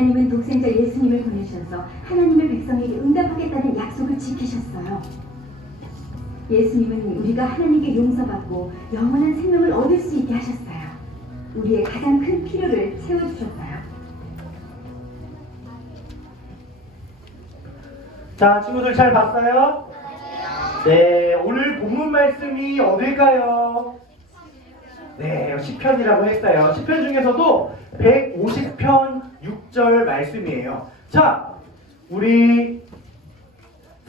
하나님은 독생자 예수님을 보내셔서 하나님의 백성에게 응답하겠다는 약속을 지키셨어요. 예수님은 우리가 하나님께 용서받고 영원한 생명을 얻을 수 있게 하셨어요. 우리의 가장 큰 필요를 채워주셨어요. 자, 친구들 잘 봤어요? 네, 오늘 본문 말씀이 어딜까요? 네, 10편이라고 했어요. 10편 중에서도 150편 6절 말씀이에요. 자, 우리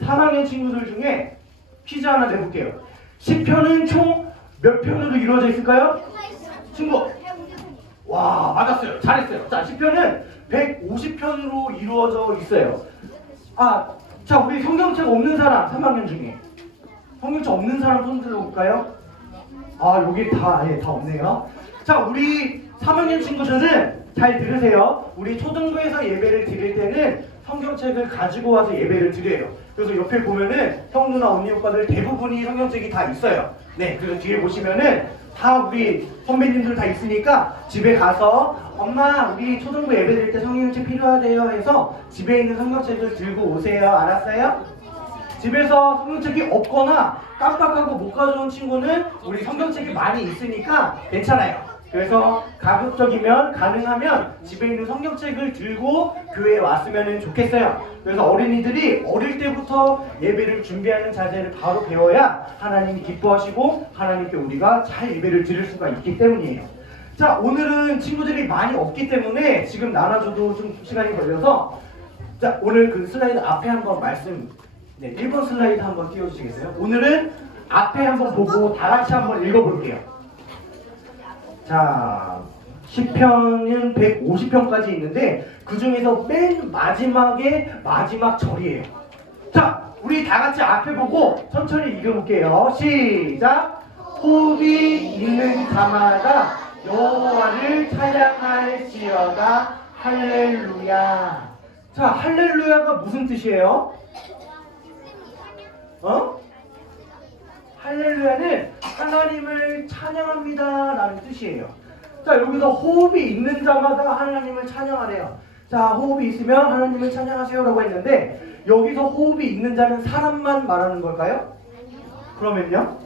3학년 친구들 중에 퀴즈 하나 내볼게요. 10편은 총 몇 편으로 이루어져 있을까요? 친구, 와, 맞았어요. 잘했어요. 자, 10편은 150편으로 이루어져 있어요. 아, 자, 우리 성경책 없는 사람, 3학년 중에. 성경책 없는 사람 손 들어볼까요? 아, 여기 다, 아예 다 없네요. 자, 우리 3학년 친구들은 잘 들으세요. 우리 초등부에서 예배를 드릴 때는 성경책을 가지고 와서 예배를 드려요. 그래서 옆에 보면은 형, 누나, 언니, 오빠들 대부분이 성경책이 다 있어요. 네, 그래서 뒤에 보시면은 다 우리 선배님들 다 있으니까 집에 가서 엄마 우리 초등부 예배 드릴 때 성경책 필요하대요 해서 집에 있는 성경책을 들고 오세요. 알았어요? 집에서 성경책이 없거나 깜빡하고 못 가져온 친구는 우리 성경책이 많이 있으니까 괜찮아요. 그래서 가급적이면 가능하면 집에 있는 성경책을 들고 교회에 왔으면 좋겠어요. 그래서 어린이들이 어릴 때부터 예배를 준비하는 자세를 바로 배워야 하나님이 기뻐하시고 하나님께 우리가 잘 예배를 드릴 수가 있기 때문이에요. 자, 오늘은 친구들이 많이 없기 때문에 지금 나눠줘도 좀 시간이 걸려서 자, 오늘 그 슬라이드 앞에 한번 말씀, 네, 1번 슬라이드 한번 띄워주시겠어요? 오늘은 앞에 한번 보고 다 같이 한번 읽어볼게요. 자, 10편은 150편까지 있는데 그 중에서 맨 마지막에 마지막 절이에요. 자, 우리 다 같이 앞에 보고 천천히 읽어볼게요. 시작. 호흡이 있는 자마다 여호와를 찬양할지어다 할렐루야. 자, 할렐루야가 무슨 뜻이에요? 어? 할렐루야는 하나님을 찬양합니다 라는 뜻이에요. 자, 여기서 호흡이 있는 자마다 하나님을 찬양하래요. 자, 호흡이 있으면 하나님을 찬양하세요 라고 했는데 여기서 호흡이 있는 자는 사람만 말하는 걸까요? 그러면요?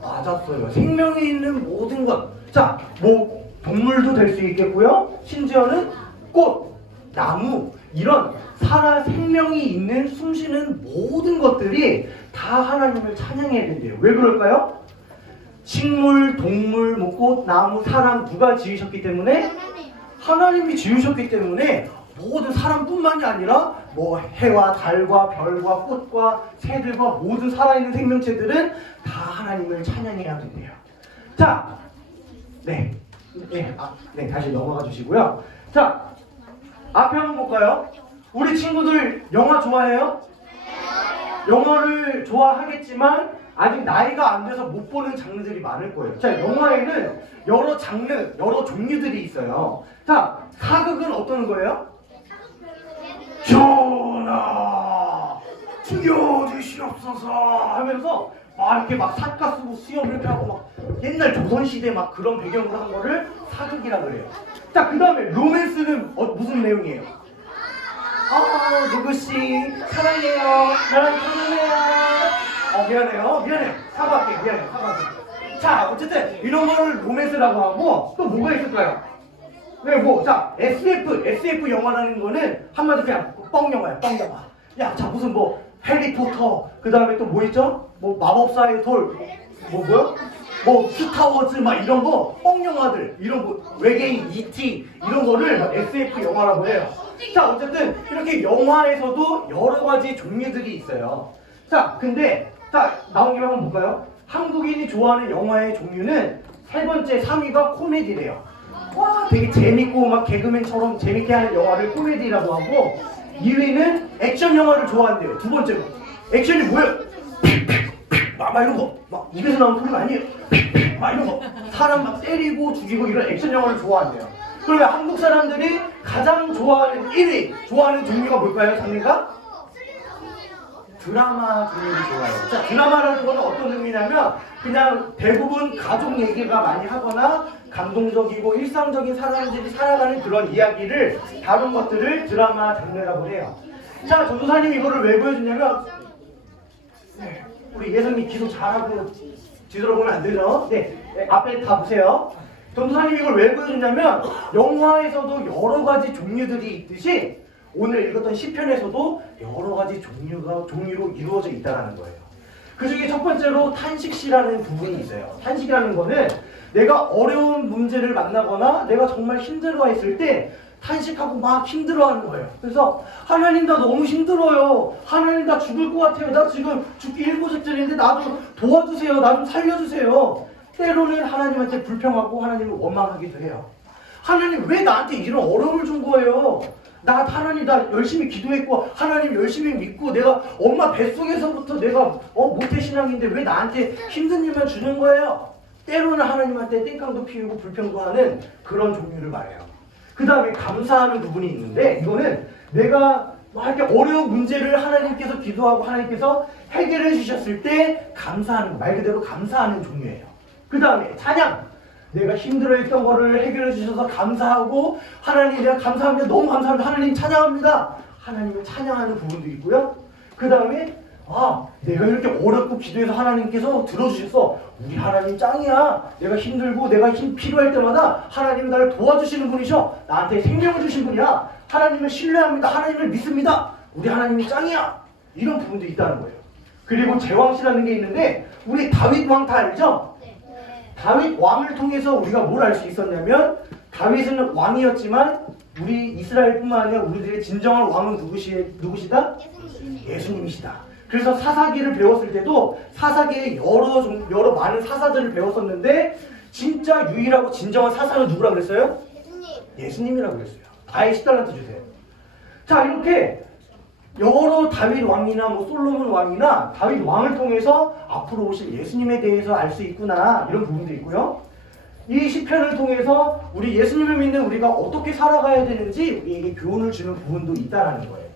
맞았어요. 생명이 있는 모든 것. 자, 뭐 동물도 될 수 있겠고요. 심지어는 꽃, 나무 이런 살아 생명이 있는 숨쉬는 모든 것들이 다 하나님을 찬양해야 된대요. 왜 그럴까요? 식물, 동물, 뭐 꽃, 나무, 사람 누가 지으셨기 때문에 하나님이 지으셨기 때문에 모든 사람뿐만이 아니라 뭐 해와 달과 별과 꽃과 새들과 모든 살아있는 생명체들은 다 하나님을 찬양해야 된대요. 자, 네, 네, 아, 네 다시 넘어가 주시고요. 자, 앞에 한번 볼까요? 우리 친구들 영화 좋아해요? 영화를 좋아하겠지만 아직 나이가 안 돼서 못 보는 장르들이 많을 거예요. 자, 영화에는 여러 장르, 여러 종류들이 있어요. 자, 사극은 어떤 거예요? 전하 죽여주시옵소서 하면서 막 이렇게 막 삿가 쓰고 수염 이렇게 하고 막 옛날 조선시대 막 그런 배경으로 한 거를 사극이라 그래요. 자, 그 다음에 로맨스는 어, 무슨 내용이에요? 아, 누구씨 사랑해요. 나랑 결혼해요. 어, 미안해요. 미안해요. 사과할게. 미안해요. 사과할게. 자, 어쨌든 이런 거를 로맨스라고 하고 또 뭐가 있을까요? 네, 뭐, 자, SF, SF 영화라는 거는 한마디로 그냥 뻥 영화야, 뻥 영화. 야, 자, 무슨 뭐, 해리포터, 그 다음에 또 뭐 있죠? 뭐, 마법사의 돌, 뭐, 뭐야? 뭐, 스타워즈, 막 이런 거, 뻥 영화들, 이런 거, 외계인, E.T., 이런 거를 SF 영화라고 해요. 자, 어쨌든, 이렇게 영화에서도 여러 가지 종류들이 있어요. 자, 근데, 자, 나온 김에 한번 볼까요? 한국인이 좋아하는 영화의 종류는 세 번째 3위가 코미디래요. 와 되게 재밌고 막 개그맨처럼 재밌게 하는 영화를 코미디라고 하고 2위는 액션 영화를 좋아한대요 두 번째로 액션이 뭐예요? 막, 막 이런 거 막 입에서 나오는 소리가 아니에요 막 이런 거 사람 막 때리고 죽이고 이런 액션 영화를 좋아한대요 그러면 한국 사람들이 가장 좋아하는 1위 좋아하는 종류가 뭘까요 장르가? 드라마 종류를 좋아해요. 자, 드라마라는 거는 어떤 의미냐면 그냥 대부분 가족 얘기가 많이 하거나 감동적이고 일상적인 사람들이 살아가는 그런 이야기를 다룬 것들을 드라마 장르라고 해요. 자, 전도사님 이거를 왜 보여주냐면 네, 우리 예성님 기도 잘하고 뒤돌아보면 안 되죠? 네, 네, 앞에 다 보세요. 전도사님 이걸 왜 보여주냐면 영화에서도 여러 가지 종류들이 있듯이 오늘 읽었던 시편에서도 여러 가지 종류가 종류로 이루어져 있다는 거예요. 그 중에 첫 번째로 탄식시라는 부분이 있어요. 탄식이라는 거는 내가 어려운 문제를 만나거나 내가 정말 힘들어 했을 때 탄식하고 막 힘들어하는 거예요. 그래서 하나님 나 너무 힘들어요. 하나님 나 죽을 것 같아요. 나 지금 죽기 일보 직전인데 나 좀 도와주세요. 나 좀 살려주세요. 때로는 하나님한테 불평하고 하나님을 원망하기도 해요. 하나님 왜 나한테 이런 어려움을 준 거예요? 나 하나님 나 열심히 기도했고 하나님 열심히 믿고 내가 엄마 뱃속에서부터 내가 어 모태 신앙인데 왜 나한테 힘든 일만 주는 거예요? 때로는 하나님한테 땡깡도 피우고 불평도 하는 그런 종류를 말해요. 그 다음에 감사하는 부분이 있는데 이거는 내가 막 이렇게 어려운 문제를 하나님께서 기도하고 하나님께서 해결해 주셨을 때 감사하는 거, 말 그대로 감사하는 종류예요. 그 다음에 찬양. 내가 힘들어했던 거를 해결해 주셔서 감사하고 하나님 내가 감사합니다. 너무 감사합니다. 하나님 찬양합니다. 하나님을 찬양하는 부분도 있고요. 그 다음에 아 내가 이렇게 어렵고 기도해서 하나님께서 들어주셔서 우리 하나님 짱이야. 내가 힘들고 내가 힘 필요할 때마다 하나님 나를 도와주시는 분이셔. 나한테 생명을 주신 분이야. 하나님을 신뢰합니다. 하나님을 믿습니다. 우리 하나님이 짱이야. 이런 부분도 있다는 거예요. 그리고 제왕시라는 게 있는데 우리 다윗 왕 다 알죠? 다윗 왕을 통해서 우리가 뭘 알 수 있었냐면 다윗은 왕이었지만 우리 이스라엘뿐만 아니라 우리들의 진정한 왕은 누구시, 누구시다? 예수님이시다. 그래서 사사기를 배웠을 때도 사사기에 여러 종- 여러 많은 사사들을 배웠었는데 진짜 유일하고 진정한 사사는 누구라 그랬어요? 예수님이라고 그랬어요. 다의 10달란트 주세요. 자 이렇게 여러 다윗 왕이나 뭐 솔로몬 왕이나 다윗 왕을 통해서 앞으로 오실 예수님에 대해서 알 수 있구나 이런 부분도 있고요. 이 시편을 통해서 우리 예수님을 믿는 우리가 어떻게 살아가야 되는지 우리에게 교훈을 주는 부분도 있다라는 거예요.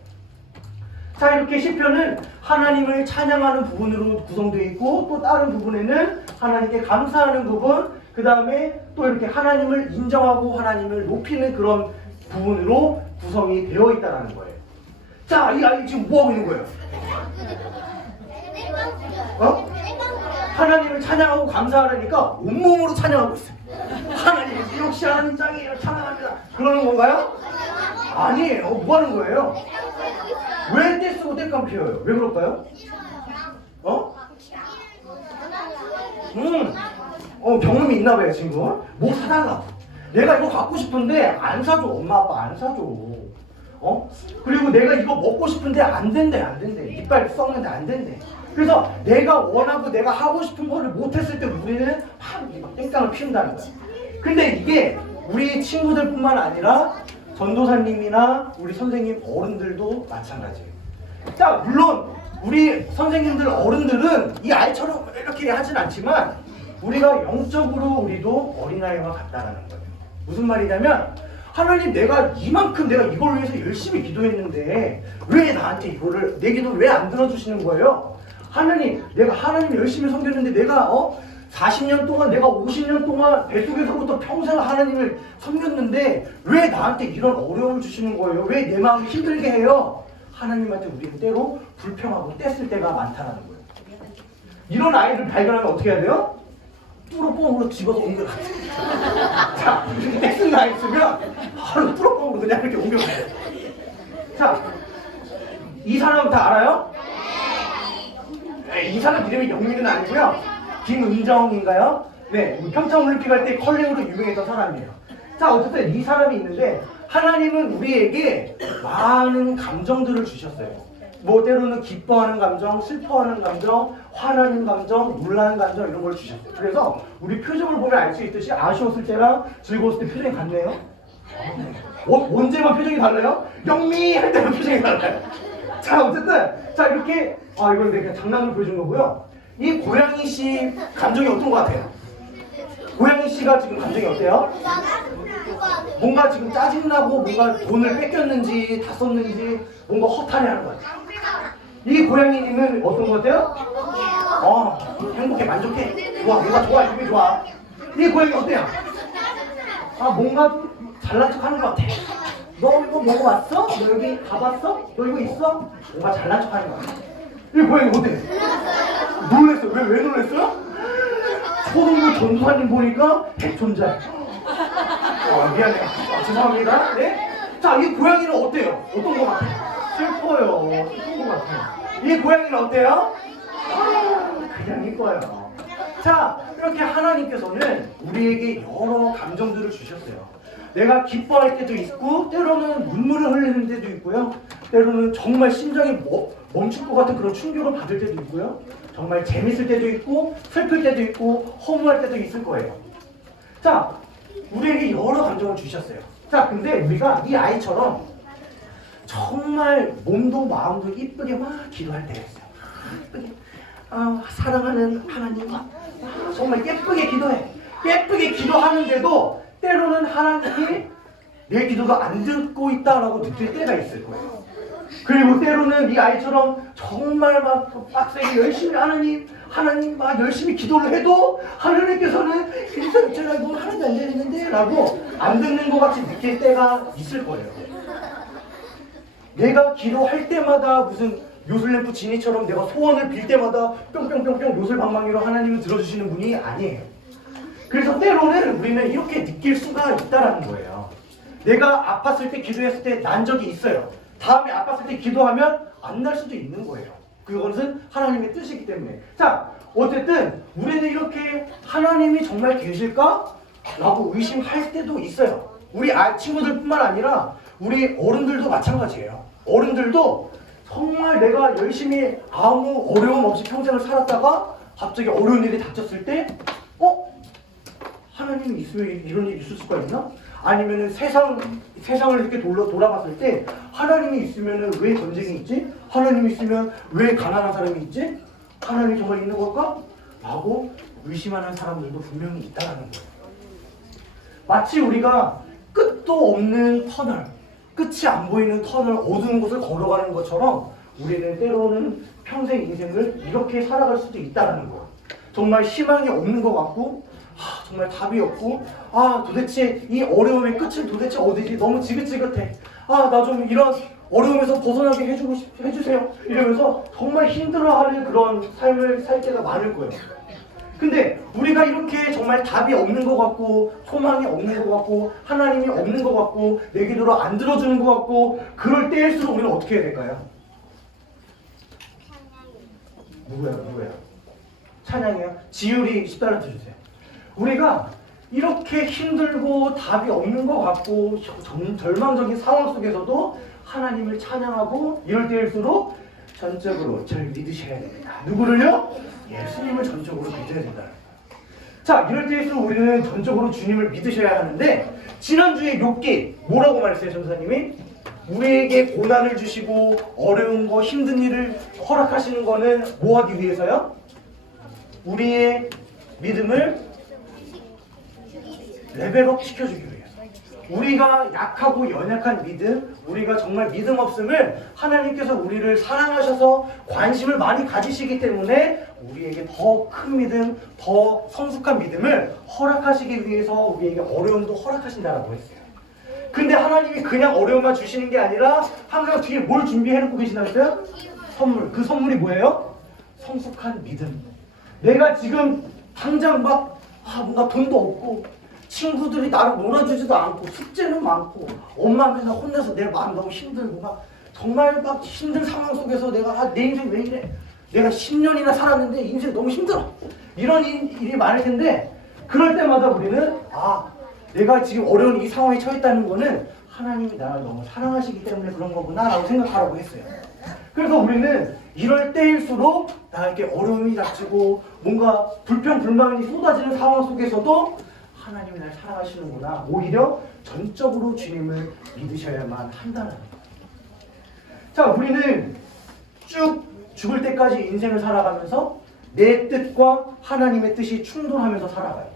자 이렇게 시편은 하나님을 찬양하는 부분으로 구성되어 있고 또 다른 부분에는 하나님께 감사하는 부분 그 다음에 또 이렇게 하나님을 인정하고 하나님을 높이는 그런 부분으로 구성이 되어 있다는 거예요. 자, 이 아이 지금 뭐 하고 있는 거예요? 어? 하나님을 찬양하고 감사하려니까 온몸으로 찬양하고 있어요. 하나님, 역시 하나님 짱이에요. 찬양합니다. 그러는 건가요? 아니에요. 뭐 하는 거예요? 왜 떼쓰고 떼깡 피워요? 왜 그럴까요? 어? 음, 어, 경험이 있나 봐요, 친구. 뭐 사달라고. 내가 이거 갖고 싶은데 안 사줘. 엄마, 아빠 안 사줘. 어? 그리고 내가 이거 먹고 싶은데 안 된대, 안 된대. 이빨 썩는데 안 된대. 그래서 내가 원하고 내가 하고 싶은 거를 못했을 때 우리는 막 땡깡을 피운다는 거야. 근데 이게 우리 친구들뿐만 아니라 전도사님이나 우리 선생님 어른들도 마찬가지예요. 자, 물론 우리 선생님들 어른들은 이 아이처럼 이렇게 하진 않지만 우리가 영적으로 우리도 어린아이와 같다라는 거예요. 무슨 말이냐면 하나님 내가 이만큼 내가 이걸 위해서 열심히 기도했는데 왜 나한테 이거를 내 기도 왜 안 들어주시는 거예요? 하나님 내가 하나님 열심히 섬겼는데 내가 어 40년 동안 내가 50년 동안 뱃속에서부터 평생 하나님을 섬겼는데 왜 나한테 이런 어려움을 주시는 거예요? 왜 내 마음을 힘들게 해요? 하나님한테 우리는 때로 불평하고 뗐을 때가 많다는 거예요. 이런 아이를 발견하면 어떻게 해야 돼요? 뚜러뻥으로 집어서 옮겨가. 자, 떼쓴 아이 있으면 바로 뚜러뻥으로 그냥 이렇게 옮겨가요. 자, 이 사람 다 알아요? 네, 이 사람 이름이 영민은 아니고요. 김은정인가요? 네, 평창올림픽 할 때 컬링으로 유명했던 사람이에요. 자, 어쨌든 이 사람이 있는데 하나님은 우리에게 많은 감정들을 주셨어요. 뭐 때로는 기뻐하는 감정, 슬퍼하는 감정, 화나는 감정, 놀라는 감정 이런 걸 주셨어요. 그래서 우리 표정을 보면 알 수 있듯이 아쉬웠을 때랑 즐거웠을 때 표정이 같네요. 어, 언제만 표정이 달라요? 영미 할 때만 표정이 달라요. 자 어쨌든 자 이렇게 아 이건 내가 장난으로 보여준 거고요. 이 고양이 씨 감정이 어떤 것 같아요? 고양이 씨가 지금 감정이 어때요? 뭔가 지금 짜증나고 뭔가 돈을 뺏겼는지 다 썼는지 뭔가 허탈해하는 것 같아요. 이 고양이님은 어떤 것 같아요? 어 행복해 만족해. 좋아, 뭔가 좋아, 기분이 좋아. 이 고양이 어때요? 아, 뭔가 좀 잘난 척 하는 것 같아. 너 이거 먹어봤어? 너 여기 가봤어? 너 이거 있어? 뭔가 잘난 척 하는 것 같아. 이 고양이 어때? 놀랬어요. 왜, 왜 놀랬어요? 초등부 전도사님 보니까 핵존재. 아, 미안해요. 아, 죄송합니다. 네? 자, 이 고양이는 어때요? 어떤 것 같아요? 슬퍼요. 슬픈 것 같아요. 이 고양이는 어때요? 아, 그냥 이뻐요. 자, 이렇게 하나님께서는 우리에게 여러 감정들을 주셨어요. 내가 기뻐할 때도 있고, 때로는 눈물을 흘리는 때도 있고요. 때로는 정말 심장이 멈- 멈출 것 같은 그런 충격을 받을 때도 있고요. 정말 재밌을 때도 있고, 슬플 때도 있고, 허무할 때도 있을 거예요. 자, 우리에게 여러 감정을 주셨어요. 자, 근데 우리가 이 아이처럼 정말 몸도 마음도 이쁘게 막 기도할 때가 있어요. 이쁘게. 아, 사랑하는 하나님, 아, 정말 예쁘게 기도해. 예쁘게 기도하는데도 때로는 하나님이 내 기도가 안 듣고 있다라고 느낄 때가 있을 거예요. 그리고 때로는 이 아이처럼 정말 막 빡세게 열심히 하나님, 하나님 막 열심히 기도를 해도 하나님께서는 일단 있잖아요, 하나도 안 되는데 라고 안 듣는 것 같이 느낄 때가 있을 거예요. 내가 기도할 때마다 무슨 요술램프 지니처럼 내가 소원을 빌 때마다 뿅뿅뿅뿅 요술방망이로 하나님을 들어주시는 분이 아니에요. 그래서 때로는 우리는 이렇게 느낄 수가 있다라는 거예요. 내가 아팠을 때 기도했을 때 난 적이 있어요. 다음에 아팠을 때 기도하면 안 날 수도 있는 거예요. 그것은 하나님의 뜻이기 때문에. 자, 어쨌든 우리는 이렇게 하나님이 정말 계실까? 라고 의심할 때도 있어요. 우리 아, 친구들뿐만 아니라 우리 어른들도 마찬가지예요. 어른들도 정말 내가 열심히 아무 어려움 없이 평생을 살았다가 갑자기 어려운 일이 닥쳤을 때, 어? 하나님이 있으면 이런 일이 있을 수가 있나? 아니면은 세상 세상을 이렇게 돌아 돌아봤을 때 하나님이 있으면은 왜 전쟁이 있지? 하나님이 있으면 왜 가난한 사람이 있지? 하나님이 정말 있는 걸까? 라고 의심하는 사람들도 분명히 있다는 거예요. 마치 우리가 끝도 없는 터널, 끝이 안 보이는 터널, 어두운 곳을 걸어가는 것처럼 우리는 때로는 평생 인생을 이렇게 살아갈 수도 있다는 거예요. 정말 희망이 없는 것 같고, 아, 정말 답이 없고, 아, 도대체 이 어려움의 끝은 도대체 어디지? 너무 지긋지긋해. 아, 나 좀 이런 어려움에서 벗어나게 해주고 싶, 해주세요. 이러면서 정말 힘들어하는 그런 삶을 살 때가 많을 거예요. 근데 우리가 이렇게 정말 답이 없는 것 같고 소망이 없는 것 같고 하나님이 없는 것 같고 내 기도를 안 들어주는 것 같고 그럴 때일수록 우리는 어떻게 해야 될까요? 누구야 누구야? 찬양이요? 지율이 10달러 주세요. 우리가 이렇게 힘들고 답이 없는 것 같고 전- 절망적인 상황 속에서도 하나님을 찬양하고 이럴 때일수록 전적으로 저를 믿으셔야 됩니다. 누구를요? 예수님을 전적으로 믿어야 된다. 자, 이럴 때일수록 우리는 전적으로 주님을 믿으셔야 하는데 지난주에 욥기 뭐라고 말했어요, 전사님이? 우리에게 고난을 주시고 어려운 거 힘든 일을 허락하시는 거는 뭐 하기 위해서요? 우리의 믿음을 레벨업 시켜주기 위해서. 우리가 약하고 연약한 믿음, 우리가 정말 믿음 없음을 하나님께서 우리를 사랑하셔서 관심을 많이 가지시기 때문에 우리에게 더 큰 믿음, 더 성숙한 믿음을 허락하시기 위해서 우리에게 어려움도 허락하신다라고 했어요. 근데 하나님이 그냥 어려움만 주시는 게 아니라 항상 뒤에 뭘 준비해놓고 계시다면서요? 선물. 그 선물이 뭐예요? 성숙한 믿음. 내가 지금 당장 막 아, 뭔가 돈도 없고 친구들이 나를 놀아주지도 않고 숙제는 많고 엄마 맨날 혼내서 내 마음 너무 힘들고 막 정말 막 힘든 상황 속에서 내가 아, 내 인생 왜 이래? 내가 10년이나 살았는데 인생 너무 힘들어. 이런 일- 일이 많을 텐데 그럴 때마다 우리는 아 내가 지금 어려운 이 상황에 처했다는 거는 하나님이 나를 너무 사랑하시기 때문에 그런 거구나라고 생각하라고 했어요. 그래서 우리는 이럴 때일수록 나에게 어려움이 닥치고 뭔가 불평 불만이 쏟아지는 상황 속에서도 하나님이 날 사랑하시는구나. 오히려 전적으로 주님을 믿으셔야만 한다는 거예요. 자, 우리는 쭉 죽을 때까지 인생을 살아가면서 내 뜻과 하나님의 뜻이 충돌하면서 살아가요.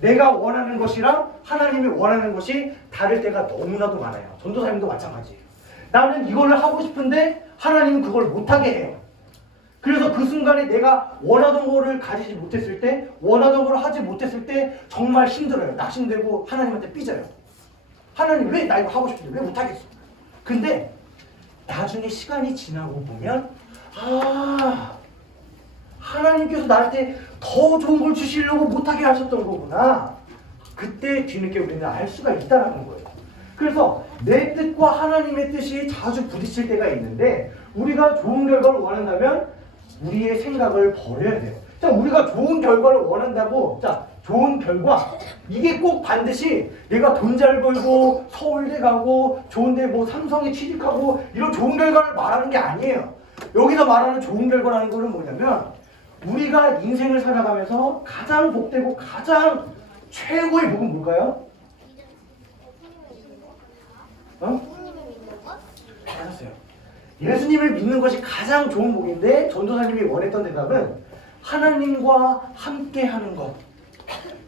내가 원하는 것이랑 하나님이 원하는 것이 다를 때가 너무나도 많아요. 전도사님도 마찬가지예요. 나는 이거를 하고 싶은데 하나님은 그걸 못하게 해요. 그래서 그 순간에 내가 원하던 거를 가지지 못했을 때, 원하던 걸 하지 못했을 때 정말 힘들어요. 낙심되고 하나님한테 삐져요. 하나님 왜 나 이거 하고 싶은데 왜 못하겠어? 근데 나중에 시간이 지나고 보면 아 하나님께서 나한테 더 좋은 걸 주시려고 못하게 하셨던 거구나. 그때 뒤늦게 우리는 알 수가 있다는 거예요. 그래서 내 뜻과 하나님의 뜻이 자주 부딪힐 때가 있는데 우리가 좋은 결과를 원한다면 우리의 생각을 버려야 돼요. 자, 우리가 좋은 결과를 원한다고 자, 좋은 결과 이게 꼭 반드시 내가 돈 잘 벌고 서울대 가고 좋은데 뭐 삼성에 취직하고 이런 좋은 결과를 말하는 게 아니에요. 여기서 말하는 좋은 결과라는 거는 뭐냐면 우리가 인생을 살아가면서 가장 복되고 가장 최고의 복은 뭘까요? 어? 맞았어요. 예수님을 믿는 것이 가장 좋은 복인데 전도사님이 원했던 대답은 하나님과 함께 하는 것.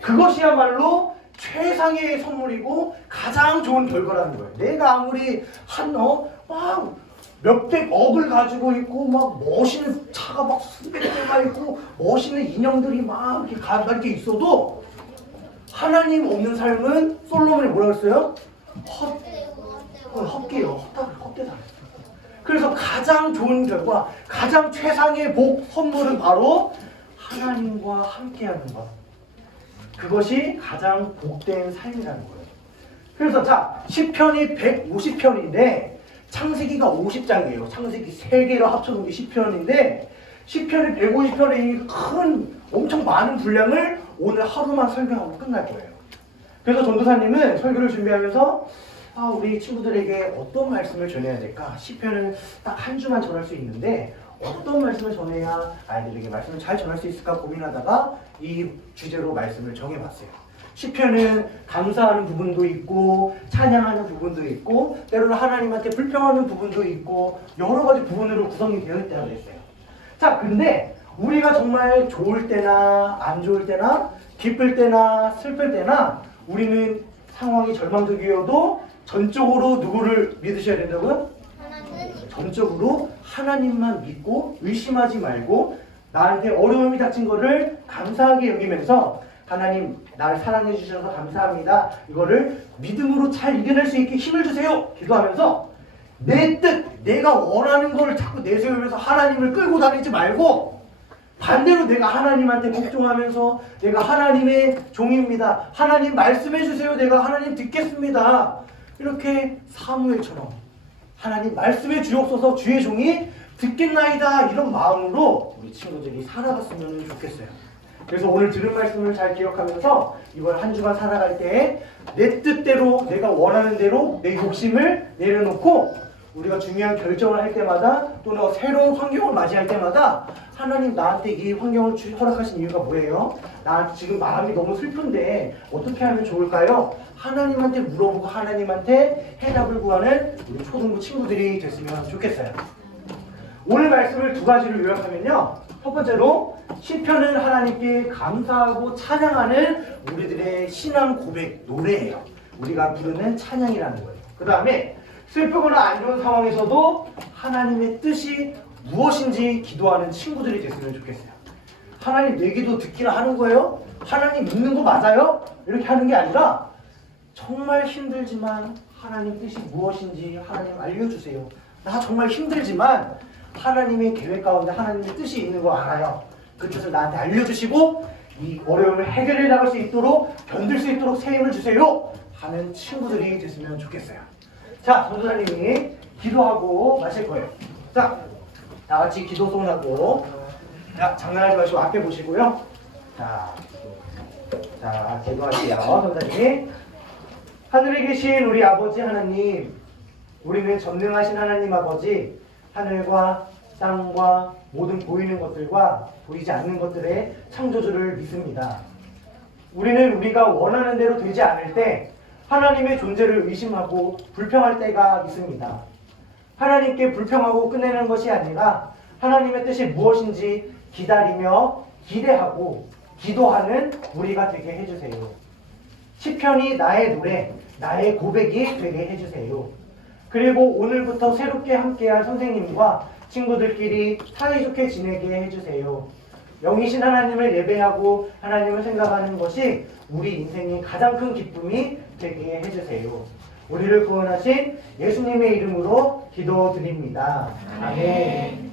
그것이야말로 최상의 선물이고 가장 좋은 결과라는 거예요. 내가 아무리 한, 어, 막 몇백 억을 가지고 있고, 막 멋있는 차가 막 수백 대가 있고, 멋있는 인형들이 막 이렇게 가, 이렇게 있어도 하나님 없는 삶은 솔로몬이 뭐라 그랬어요? 헛, 어, 헛개요. 헛다, 헛되다. 그래서 가장 좋은 결과, 가장 최상의 복, 선물은 바로 하나님과 함께하는 것. 그것이 가장 복된 삶이라는 거예요. 그래서 자, 10편이 150편인데 창세기가 50장이에요. 창세기 3개로 합쳐놓은 게 10편인데 10편이 150편의 큰 엄청 많은 분량을 오늘 하루만 설명하고 끝날 거예요. 그래서 전도사님은 설교를 준비하면서 아, 우리 친구들에게 어떤 말씀을 전해야 될까? 10편은 딱 한 주만 전할 수 있는데 어떤 말씀을 전해야 아이들에게 말씀을 잘 전할 수 있을까 고민하다가 이 주제로 말씀을 정해봤어요. 시편은 감사하는 부분도 있고 찬양하는 부분도 있고 때로는 하나님한테 불평하는 부분도 있고 여러 가지 부분으로 구성이 되어 있다고 했어요. 자, 근데 우리가 정말 좋을 때나 안 좋을 때나 기쁠 때나 슬플 때나 우리는 상황이 절망적이어도 전적으로 누구를 믿으셔야 된다고요? 전적으로 하나님만 믿고 의심하지 말고 나한테 어려움이 닥친 거를 감사하게 여기면서 하나님 나를 사랑해 주셔서 감사합니다. 이거를 믿음으로 잘 이겨낼 수 있게 힘을 주세요. 기도하면서 내 뜻, 내가 원하는 거를 자꾸 내세우면서 하나님을 끌고 다니지 말고 반대로 내가 하나님한테 복종하면서 내가 하나님의 종입니다. 하나님 말씀해 주세요. 내가 하나님 듣겠습니다. 이렇게 사무엘처럼 하나님 말씀해 주옵소서 주의 종이 듣겠나이다 이런 마음으로 우리 친구들이 살아갔으면 좋겠어요. 그래서 오늘 들은 말씀을 잘 기억하면서 이번 한 주간 살아갈 때 내 뜻대로 내가 원하는 대로 내 욕심을 내려놓고 우리가 중요한 결정을 할 때마다 또는 새로운 환경을 맞이할 때마다 하나님 나한테 이 환경을 주- 허락하신 이유가 뭐예요? 나 지금 마음이 너무 슬픈데 어떻게 하면 좋을까요? 하나님한테 물어보고 하나님한테 해답을 구하는 우리 초등부 친구들이 됐으면 좋겠어요. 오늘 말씀을 두 가지로 요약하면요. 첫 번째로 시편은 하나님께 감사하고 찬양하는 우리들의 신앙 고백 노래예요. 우리가 부르는 찬양이라는 거예요. 그 다음에 슬프거나 안 좋은 상황에서도 하나님의 뜻이 무엇인지 기도하는 친구들이 됐으면 좋겠어요. 하나님 내 기도 듣기나 하는 거예요? 하나님 믿는 거 맞아요? 이렇게 하는 게 아니라 정말 힘들지만 하나님 뜻이 무엇인지 하나님 알려주세요. 나 정말 힘들지만 하나님의 계획 가운데 하나님의 뜻이 있는 거 알아요. 그 뜻을 나한테 알려주시고 이 어려움을 해결해 나갈 수 있도록 견딜 수 있도록 새 힘을 주세요. 하는 친구들이 됐으면 좋겠어요. 자, 전도사님이 기도하고 마실 거예요. 자, 다 같이 기도 소원하고 자, 장난하지 마시고 앞에 보시고요. 자, 자, 기도할게요. 선생님. 하늘에 계신 우리 아버지 하나님, 우리는 전능하신 하나님 아버지, 하늘과 땅과 모든 보이는 것들과 보이지 않는 것들의 창조주를 믿습니다. 우리는 우리가 원하는 대로 되지 않을 때 하나님의 존재를 의심하고 불평할 때가 있습니다. 하나님께 불평하고 끝내는 것이 아니라 하나님의 뜻이 무엇인지 기다리며 기대하고 기도하는 우리가 되게 해주세요. 시편이 나의 노래, 나의 고백이 되게 해주세요. 그리고 오늘부터 새롭게 함께할 선생님과 친구들끼리 사이좋게 지내게 해주세요. 영이신 하나님을 예배하고 하나님을 생각하는 것이 우리 인생의 가장 큰 기쁨이 되게 해주세요. 우리를 구원하신 예수님의 이름으로 기도드립니다. 아멘.